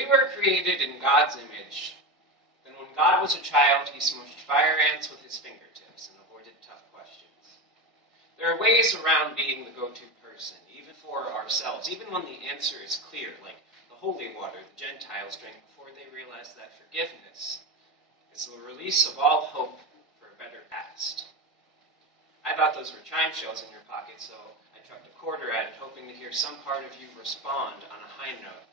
we were created in God's image, then when God was a child, he smushed fire ants with his fingertips and avoided tough questions. There are ways around being the go-to person, even for ourselves, even when the answer is clear, like the holy water the Gentiles drank before they realized that forgiveness is the release of all hope for a better past. I thought those were chime shells in your pocket, so I chucked a quarter at it, hoping to hear some part of you respond on a high note.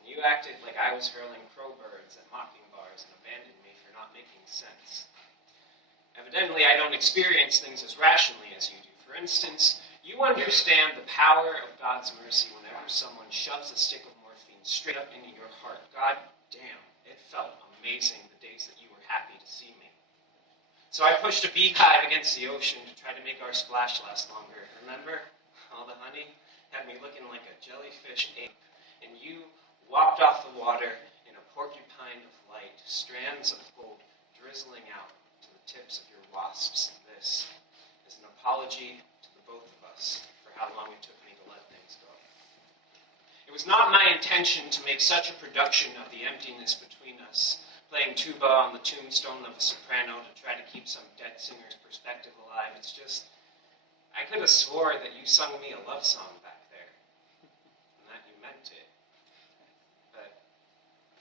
And you acted like I was hurling Crowbirds at Mockingbars and abandoned me for not making sense. Evidently, I don't experience things as rationally as you do. For instance, you understand the power of God's mercy whenever someone shoves a stick of morphine straight up into your heart. God damn, it felt amazing the days that you were happy to see me. So I pushed a beehive against the ocean to try to make our splash last longer. Remember? All the honey had me looking like a jellyfish ape, and you walked off the water in a porcupine of light, strands of gold drizzling out to the tips of your wasps. This is an apology to the both of us for how long it took me to let things go. It was not my intention to make such a production of the emptiness between us, playing tuba on the tombstone of a soprano to try to keep some dead singer's perspective alive. It's just, I could have swore that you sung me a love song back there, and that you meant it. But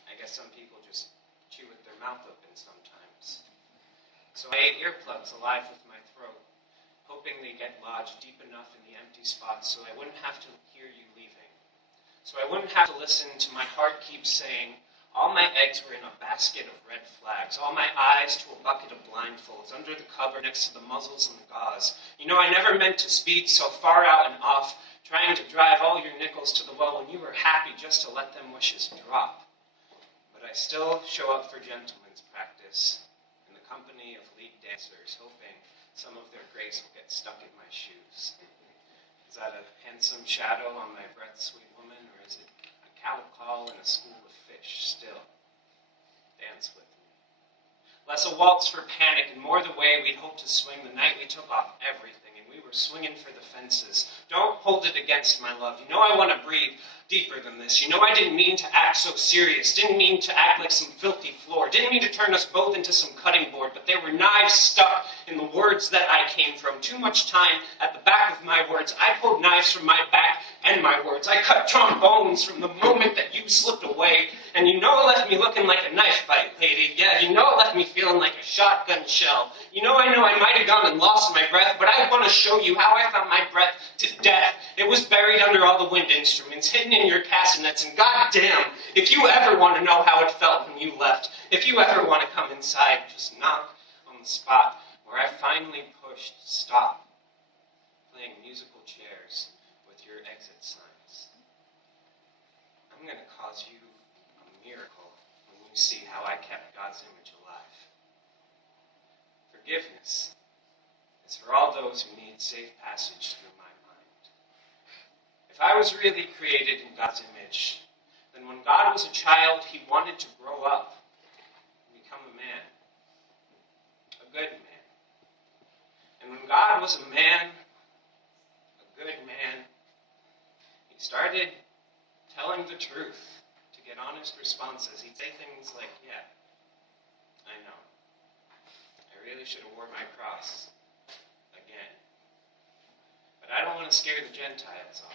I guess some people just chew with their mouth open sometimes. So I ate earplugs alive with my throat, hoping they get lodged deep enough in the empty spots so I wouldn't have to hear you leaving. So I wouldn't have to listen to my heart keep saying, all my eggs were in a basket of red flags, all my eyes to a bucket of blindfolds, under the cover next to the muzzles and the gauze. You know, I never meant to speed so far out and off, trying to drive all your nickels to the well when you were happy just to let them wishes drop. But I still show up for gentlemen's practice in the company of lead dancers, hoping some of their grace will get stuck in my shoes. Is that a handsome shadow on my breath, sweet woman, or is it a cattle call in a school of fish? Still, dance with me. Less a waltz for panic and more the way we'd hoped to swing the night we took off everything and we were swinging for the fences. Don't hold it against my love. You know I want to breathe deeper than this. You know I didn't mean to act so serious. Didn't mean to act like some filthy floor. Didn't mean to turn us both into some cutting board, but there were knives stuck in the words that I came from. Too much time at the back of my words. I pulled knives from my back and my words. I cut trombones from the moment that you slipped away. And you know it left me looking like a knife fight, lady. Yeah, you know it left me feeling like a shotgun shell. You know I might have gone and lost my breath, but I want to show you how I found my breath to death. It was buried under all the wind instruments, hidden in your castanets, and goddamn, if you ever want to know how it felt when you left, if you ever want to come inside, just knock on the spot where I finally pushed stop, playing musical chairs with your exit signs. I'm going to cause you a miracle when you see how I kept God's image alive. Forgiveness is for all those who need safe passage through my mind. If I was really created in God's image, then when God was a child, he wanted to grow up and become a man, a good man. And when God was a man, a good man, he started telling the truth to get honest responses. He'd say things like, yeah, I know. I really should have worn my cross again. But I don't want to scare the Gentiles off.